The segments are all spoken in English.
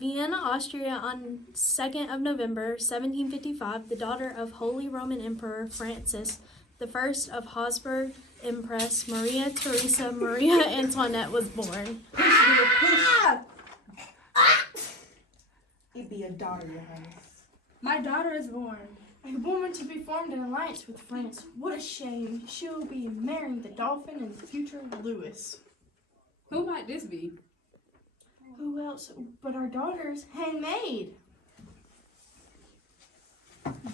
Vienna, Austria, on 2nd of November, 1755, the daughter of Holy Roman Emperor Francis I of Habsburg Empress Maria Theresa Maria Antoinette was born. It be a daughter, Your Highness. My daughter is born, a woman to be formed in alliance with France. What a shame. She will be marrying the Dauphin and the future Louis. Who might this be? Who else but our daughter's handmaid?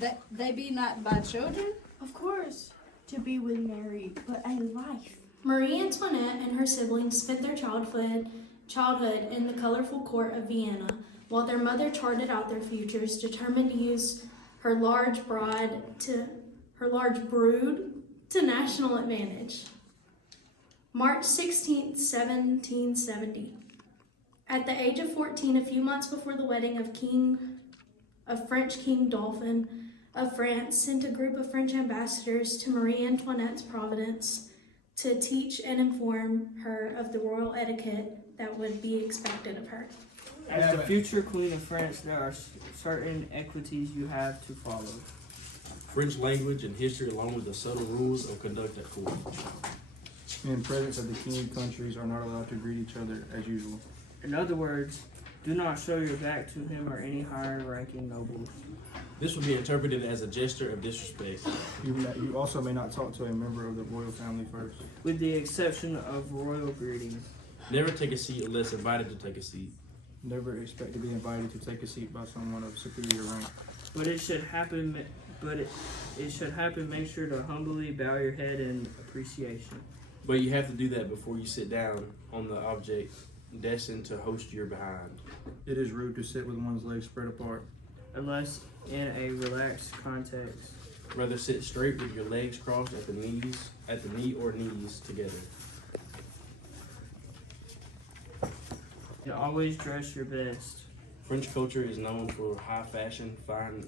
That they be not by children? Of course, to be with Mary, but a life. Marie Antoinette and her siblings spent their childhood in the colorful court of Vienna, while their mother charted out their futures, determined to use her large brood to national advantage. March 16, 1770. At the age of 14, a few months before the wedding of French King Dauphin of France sent a group of French ambassadors to Marie Antoinette's Providence to teach and inform her of the royal etiquette that would be expected of her. As the future Queen of France, there are certain equities you have to follow. French language and history, along with the subtle rules of conduct at court. In presence of the king, countries are not allowed to greet each other as usual. In other words, do not show your back to him or any higher ranking nobles. This would be interpreted as a gesture of disrespect. You also may not talk to a member of the royal family first. With the exception of royal greetings. Never take a seat unless invited to take a seat. Never expect to be invited to take a seat by someone of superior rank. But it should happen. Make sure to humbly bow your head in appreciation. But you have to do that before you sit down on the object destined to host your behind. It is rude to sit with one's legs spread apart. Unless in a relaxed context. Rather sit straight with your legs crossed at the knee or knees together. And always dress your best. French culture is known for high fashion, fine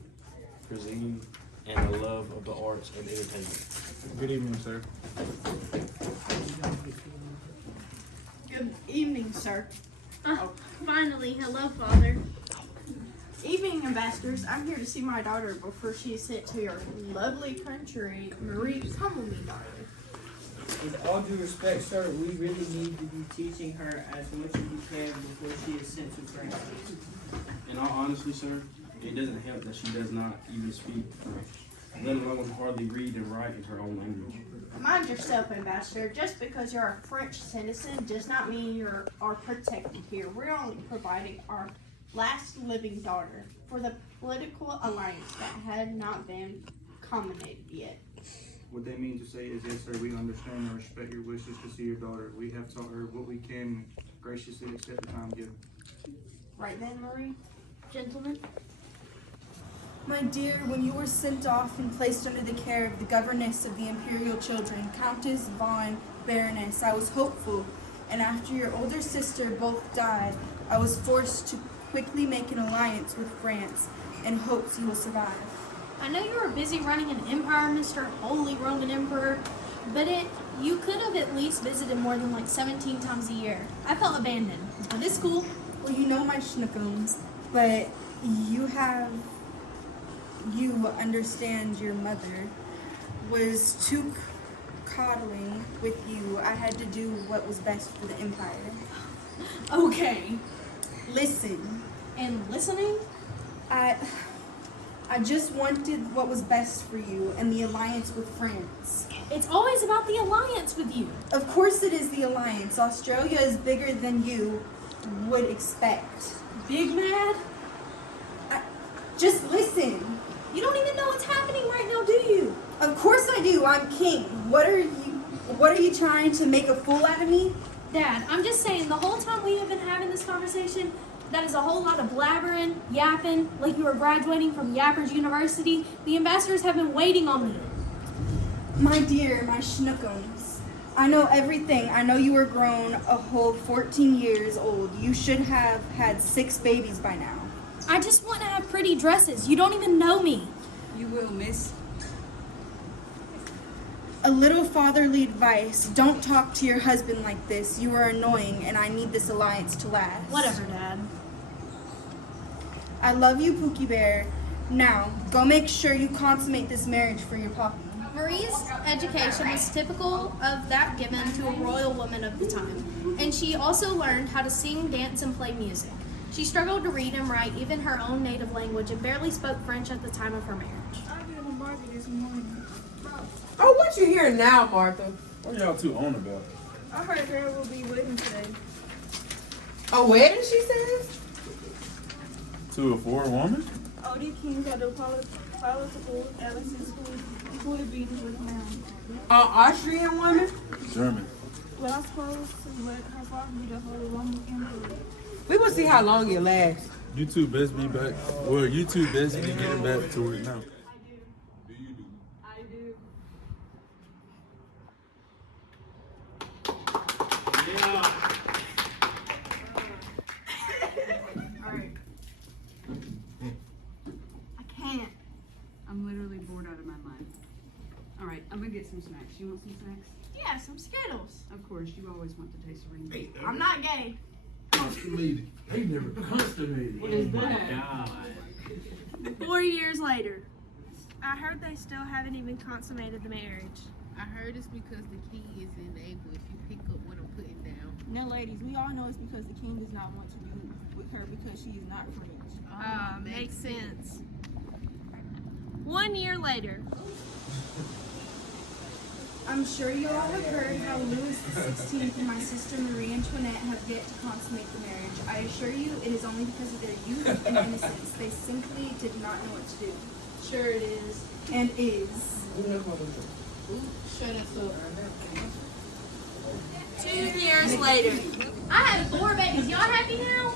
cuisine, and a love of the arts and entertainment. Good evening, sir. Good evening, sir. Finally, hello, Father. Evening, ambassadors. I'm here to see my daughter before she is sent to your lovely country. Marie, come with me, daughter. With all due respect, sir, we really need to be teaching her as much as we can before she is sent to France. In all honesty, sir, it doesn't help that she does not even speak French, let alone hardly read and write in her own language. Mind yourself, ambassador. Just because you're a French citizen does not mean you are protected here. We're only providing our last living daughter for the political alliance that had not been culminated yet. What they mean to say is, yes, sir, we understand and respect your wishes to see your daughter. We have taught her what we can and graciously accept the time given. Right then, Marie? Gentlemen. My dear, when you were sent off and placed under the care of the governess of the imperial children, Countess von Baroness, I was hopeful, and after your older sister both died, I was forced to quickly make an alliance with France in hopes you will survive. I know you were busy running an empire, Mr. Holy Roman Emperor, but you could have at least visited more than like 17 times a year. I felt abandoned. But it's cool. Well, you know my schnookums, but you understand your mother was too coddling with you. I had to do what was best for the empire. Okay. Listen. And listening? I just wanted what was best for you and the alliance with France. It's always about the alliance with you. Of course it is the alliance. Australia is bigger than you would expect. Big mad? Just listen. You don't even know what's happening right now, do you? Of course I do. I'm king. What are you trying to make a fool out of me? Dad, I'm just saying the whole time we have been having this conversation, that is a whole lot of blabbering, yapping, like you were graduating from Yappers University. The ambassadors have been waiting on me. My dear, my schnookums, I know everything. I know you were grown a whole 14 years old. You should have had 6 babies by now. I just want to have pretty dresses. You don't even know me. You will, miss. A little fatherly advice. Don't talk to your husband like this. You are annoying, and I need this alliance to last. Whatever, Dad. I love you, Pookie Bear. Now, go make sure you consummate this marriage for your papa. Marie's education was typical of that given to a royal woman of the time, and she also learned how to sing, dance, and play music. She struggled to read and write even her own native language and barely spoke French at the time of her marriage. I did a Barbie this morning. Oh, what you hearing now, Martha? What y'all two on about? I heard there will be wedding today. A wedding, she says? To a foreign woman? Odie King got the political Alexis who would be with him. Austrian woman? German. Well, I suppose let her father be the Holy Roman Emperor. We will see how long it lasts. You two best be back. Well, you two best be getting back to it now. I can't. I'm literally bored out of my mind. All right, I'm gonna get some snacks. You want some snacks? Yeah, some Skittles. Of course, you always want to taste a rainbow. I'm not gay. Constipated. They never constipated. Oh my God. 4 years later. I heard they still haven't even consummated the marriage. I heard it's because the king isn't able if you pick up what I'm putting down. Now, ladies, we all know it's because the king does not want to be with her because she is not French. Makes sense. 1 year later. I'm sure you all have heard how Louis XVI and my sister Marie Antoinette have yet to consummate the marriage. I assure you it is only because of their youth and innocence. They simply did not know what to do. Sure it is. And is. Shut us up. 2 years later. I have 4 babies. Y'all happy now?